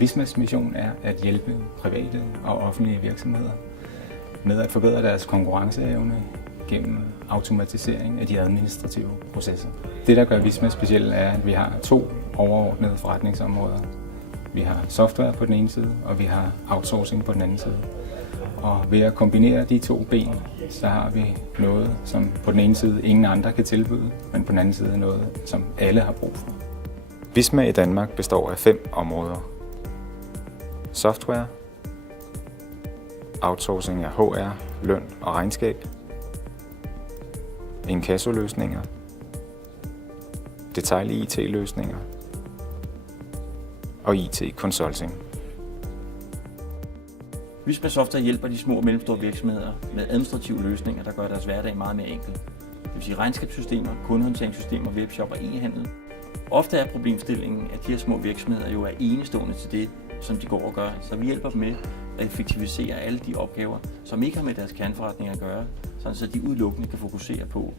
Vismas mission er at hjælpe private og offentlige virksomheder med at forbedre deres konkurrenceevne gennem automatisering af de administrative processer. Det, der gør Visma speciel, er, at vi har 2 overordnede forretningsområder. Vi har software på den ene side, og vi har outsourcing på den anden side. Og ved at kombinere de 2 ben, så har vi noget, som på den ene side ingen andre kan tilbyde, men på den anden side noget, som alle har brug for. Visma i Danmark består af 5 områder. Software, outsourcing af HR, løn og regnskab, inkassoløsninger, detail-IT-løsninger og IT-consulting. Visma Software hjælper de små og mellemstore virksomheder med administrative løsninger, der gør deres hverdag meget mere enkel. Det vil sige regnskabssystemer, kundehåndteringssystemer, webshop og e-handel. Ofte er problemstillingen, at de her små virksomheder jo er enestående til det, som de går og gør. Så vi hjælper dem med at effektivisere alle de opgaver, som ikke har med deres kerneforretning at gøre, sådan så de udelukkende kan fokusere på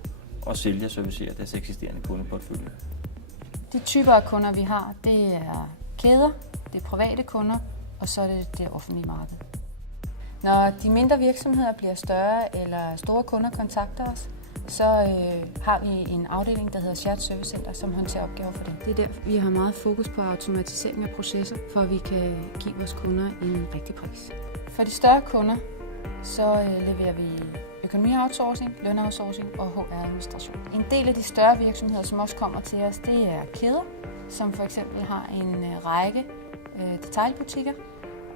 at sælge og servicere deres eksisterende kundeportfølje. De typer af kunder, vi har, det er kæder, det er private kunder, og så er det offentlige marked. Når de mindre virksomheder bliver større, eller store kunder kontakter os, så har vi en afdeling, der hedder Shared Service Center, som håndterer opgaver for dem. Det er derfor, vi har meget fokus på automatisering af processer, for at vi kan give vores kunder en rigtig pris. For de større kunder, så leverer vi økonomi-outsourcing, løn-outsourcing og HR-administration. En del af de større virksomheder, som også kommer til os, det er kæder, som for eksempel har en række detailbutikker.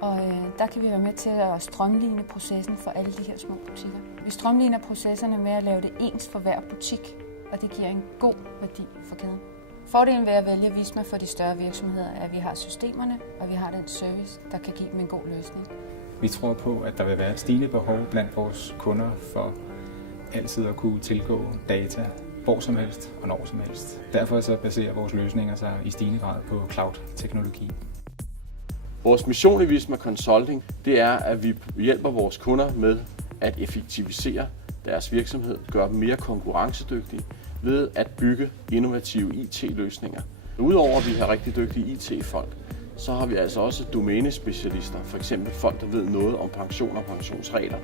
Og der kan vi være med til at strømline processen for alle de her små butikker. Vi strømliner processerne med at lave det ens for hver butik, og det giver en god værdi for kæden. Fordelen ved at vælge Visma for de større virksomheder er, at vi har systemerne, og vi har den service, der kan give dem en god løsning. Vi tror på, at der vil være et stigende behov blandt vores kunder for altid at kunne tilgå data hvor som helst og når som helst. Derfor så baserer vores løsninger sig i stigende grad på cloud-teknologi. Vores mission i Visma Consulting, det er, at vi hjælper vores kunder med at effektivisere deres virksomhed, gøre dem mere konkurrencedygtige ved at bygge innovative IT-løsninger. Udover at vi har rigtig dygtige IT-folk, så har vi altså også domænespecialister, f.eks. folk, der ved noget om pension og pensionsregler.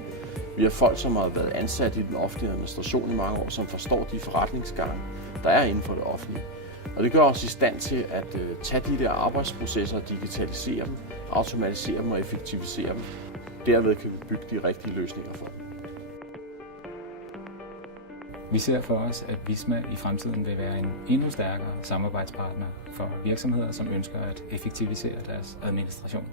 Vi har folk, som har været ansat i den offentlige administration i mange år, som forstår de forretningsgange, der er inden for det offentlige. Og det gør os i stand til at tage de der arbejdsprocesser og digitalisere dem, automatisere dem og effektivisere dem. Derved kan vi bygge de rigtige løsninger for dem. Vi ser for os, at Visma i fremtiden vil være en endnu stærkere samarbejdspartner for virksomheder, som ønsker at effektivisere deres administration.